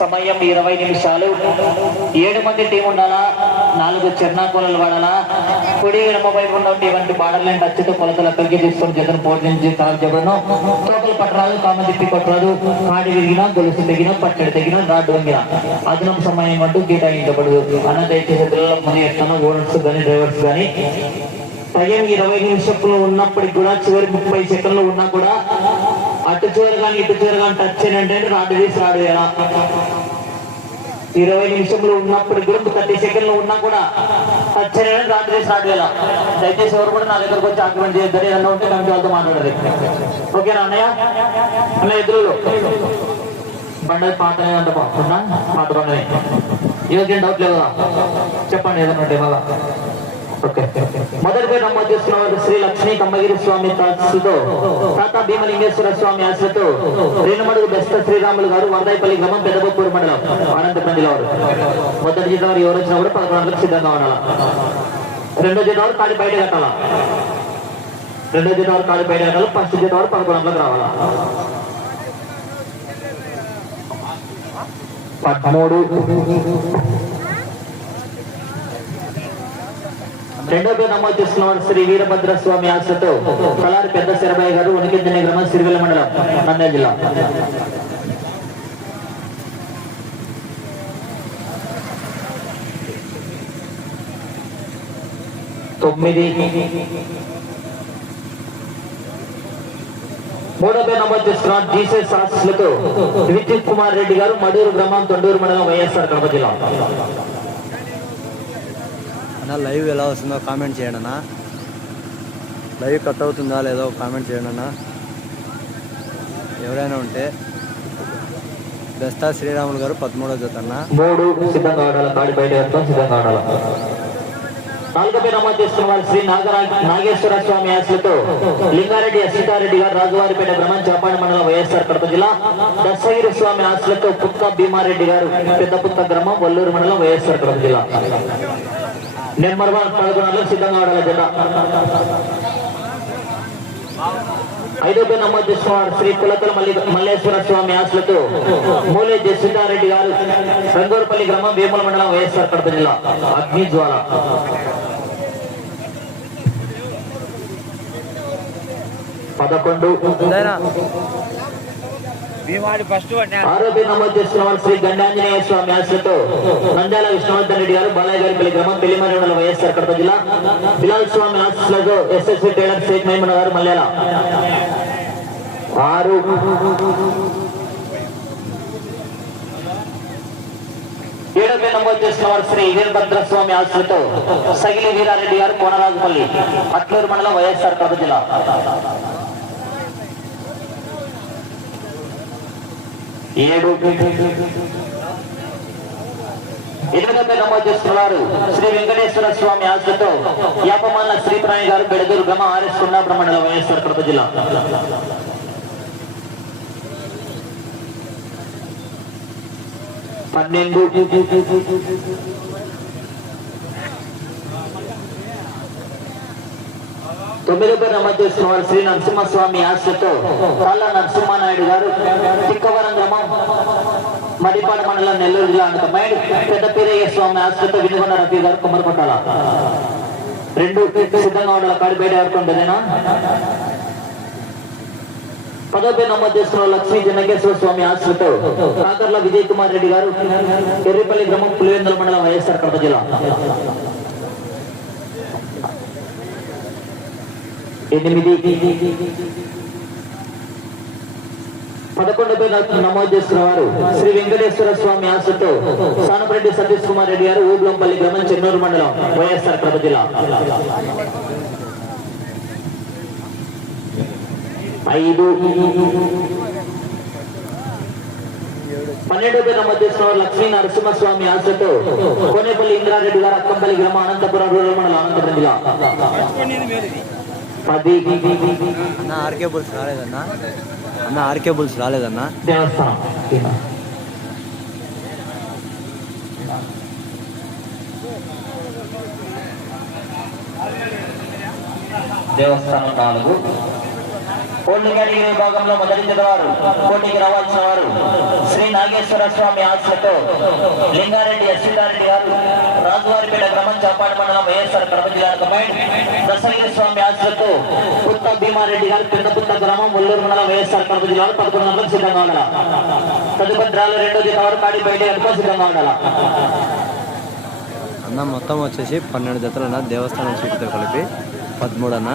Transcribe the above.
సమయం ఇరవై నిమిషాలు. ఏడు మంది టీం ఉండాలా? నాలుగు చెర్నాకోలలు వాడాలా? కుడి ఎడమ వైపు ఉన్నటువంటి ఇవంటి బాడలను నచ్చితో కొలతల పెరిగి తీసుకొని జగన్ పోటీ నుంచి ఖరాబ్ చేయబడను తోకలు పట్టరాదు కామ తిప్పి కొట్టరాదు. కాడి విరిగినా గొలుసు తెగిన పట్టడి తెగిన రాడ్డు వంగిన. అదనం సమయం అంటూ కేటాయించబడదు. అన్న దయచేసి పిల్లల ముందు ఎట్లా ఓనర్స్ కానీ డ్రైవర్స్ కానీ టైం ఇరవై నిమిషంలో ఉన్నప్పటికి కూడా చివరి ముప్పై సెకండ్లు ఉన్నా కూడా అటు చివరి కానీ ఇటు చివరి కానీ టచ్ అయినంటే రాడు తీసి రాడు ఎలా? ఇరవై నిమిషంలో ఉన్నప్పుడు గ్రూప్ థర్టీ సెకండ్లు ఉన్నా కూడా టచ్ అయిన రాడు తీసి రాడు ఎలా? దయచేసి ఎవరు కూడా నా దగ్గరకు వచ్చి ఆక్రమణ చేయొద్దని ఏదన్నా ఉంటే కమిటీ వాళ్ళతో మాట్లాడారు ఓకేనా అన్నయ్య? అన్నయ్య ఎదురు బండ పాటనే అంట బాగుందా పాట బండనే ఇవకేం డౌట్ లేదా చెప్పండి ఏదన్నా ఉంటే మళ్ళా. ఓకే. మొదటి పేరు నమోదు చేసుకున్న వారు శ్రీ లక్ష్మీ కమ్మగిరి స్వామి తాసుతో తాత భీమలింగేశ్వర స్వామి ఆశతో రేణుమడుగు బెస్త శ్రీరాములు గారు వరదాయిపల్లి గ్రామం పెదబొప్పూరు మండలం అనంతపురం జిల్లా వారు. మొదటి జిల్లా వారు ఎవరు వచ్చినా కూడా పదకొండు గంటలకు సిద్ధంగా ఉండాలి? రెండో జిల్లా వారు ఖాళీ బయట కట్టాల? రెండో జిల్లా వారు ఖాళీ బయట కట్టాలి? ఫస్ట్ జిల్లా వారు పదకొండు గంటలకు రావాలా? పదమూడు. రెండో నమోదు చేస్తున్న వారు శ్రీ వీరభద్ర స్వామి ఆశతో కలారి పెద్ద శరభయ్య గారు ఉనికిందని గ్రామం సిరివెల మండలం నంద్యాల జిల్లా. తొమ్మిది. మూడవ నమోదు చేస్తున్నారు జీసస్ ఆశలతో విద్యుత్ కుమార్ రెడ్డి గారు మడూరు గ్రామం తొండూరు మండలం వైఎస్ఆర్ కడప జిల్లా. అన్న లైవ్ ఎలా వస్తుందో కామెంట్ చేయండి అన్న. లైవ్ కట్ అవుతుందా లేదో కామెంట్ చేయండి అన్న. ఎవరైనా ఉంటే బెస్తా శ్రీరాములు గారు పదమూడో జత అన్న. మూడు సిద్ధంగా ఆడాలి కాడి బయట వేస్తాం సిద్ధంగా ఆడాలి నమోదు చేస్తున్న వారు శ్రీ నాగరా నాగేశ్వర స్వామి ఆశలతో లింగారెడ్డి అశ్వితారెడ్డి గారు రాజువారిపేట గ్రామం చాపాడు మండలం వైఎస్ఆర్ కడప జిల్లా దర్శగిరి స్వామి ఆశలతో పుత్త భీమారెడ్డి గారు పెద్ద పుత్త గ్రామం వల్లూరు మండలం వైఎస్ఆర్ కడప జిల్లా. నెంబర్ వన్ పదకొండు సిద్ధంగా ఉండాలి జత ఐదో నమోదు చేస్తున్నారు. శ్రీ కులకల మల్లి మల్లేశ్వర స్వామి ఆశలతో మూలే జసితారెడ్డి గారు. రంగూరుపల్లి గ్రామం వేముల మండలం వైఎస్ఆర్ కడప జిల్లా. అగ్ని జ్వాల. పదకొండు. ఆరోపి ఆరో పేరు నమోదు చేస్తున్నారు శ్రీ గండాంజనేయ స్వామి ఆశ్రతో నంద్యాల విష్ణువర్ధన్ రెడ్డి గారు బాలయ్య గారి గారిపల్లి గ్రామం పెళ్ళిమరి మండలం వైఎస్ఆర్ కడప జిల్లా. బిలాల్ స్వామి ఆశ్రతో ఎస్ఎస్సి టైలర్ షేక్ మైమన్ గారు మల్లెల. ఆరు. ఏడవ పేరు నమోదు చేస్తున్నవారు శ్రీ వీరభద్ర స్వామి ఆశలతో సగిలి వీరారెడ్డి గారు కోనరాజుపల్లి అట్లూరు మండలం వైఎస్ఆర్ కడప జిల్లా. ఏడు ఎదురుగా నమోదు చేస్తున్నారు శ్రీ వెంకటేశ్వర స్వామి ఆశతో యాపమాల శ్రీప్రాయ గారు బెడదూరు గమ ఆర్ఎస్ కొండాపురం మండలం వైఎస్ఆర్ కడప జిల్లా పన్నెండు తొమ్మిది పేరు నమోదు చేస్తున్నారు శ్రీ నరసింహస్వామి ఆశతో కాళ్ళ నరసింహానాయుడు గారు తిక్కవరం గ్రామం మడిపాడు మండలం నెల్లూరు జిల్లా అంతమైండ్ పెద్ద పీరయ్య స్వామి ఆశతో వినుగొండ రవి గారు కుమ్మరిపట్టాల రెండు సిద్ధంగా ఉండాలి కాడి బయట ఆడుకుంటుందేనా పదో పేరు నమోదు చేస్తున్న లక్ష్మీ జనకేశ్వర స్వామి ఆశ్రతో కాకర్ల విజయ్ కుమార్ రెడ్డి గారు ఎర్రిపల్లి గ్రామం పులివెందుల మండలం వైఎస్ఆర్ కడప జిల్లా. ఎనిమిది పదకొండు పేరు నమోదు చేస్తున్న వారు శ్రీ వెంకటేశ్వర స్వామి ఆశతో సానపరెడ్డి సతీష్ కుమార్ రెడ్డి గారు ఊర్లంపల్లి గ్రామం చెన్నూరు మండలం వైఎస్ఆర్ కడప జిల్లా. ఐదు. పన్నెండు పేరు నమోదు చేస్తున్న వారు లక్ష్మీ నరసింహస్వామి ఆశతో కోనేపల్లి ఇంద్రారెడ్డి గారు అక్కంపల్లి గ్రామం అనంతపురం రూరల్ మండలం అనంతపురం జిల్లా. పది. అన్న ఆర్కే బుల్స్ రాలేదన్నా. అన్న ఆర్కే బుల్స్ రాలేదన్నా. దేవస్థానం దేవస్థానం నాలుగు. ఓల్డ్ కేటగిరీ విభాగంలో మొదటి జతవారు పోటీకి రావాల్సిన వారు శ్రీ నాగేశ్వర స్వామి ఆశతో లింగారెడ్డి అశ్వితారెడ్డి గారు రాజువారిపేట గ్రామం చాపాడు మండలం వైఎస్ఆర్ కడప జిల్లా కమైండ్ దశగిరి స్వామి ఆశతో పుత్త భీమారెడ్డి గారు పెద్దపుత్త గ్రామం ఒల్లూరు మండలం వైఎస్ఆర్ కడప జిల్లాలో పదకొండు గంటలకు సిద్ధంగా ఉండాల. తదుపరి డ్రాలో రెండో జత వారు కాడి బయట అనుకో సిద్ధంగా ఉండాల. అన్న మొత్తం వచ్చేసి పన్నెండు జతలన్న దేవస్థానం సీట్తో కలిపి పదమూడు అన్న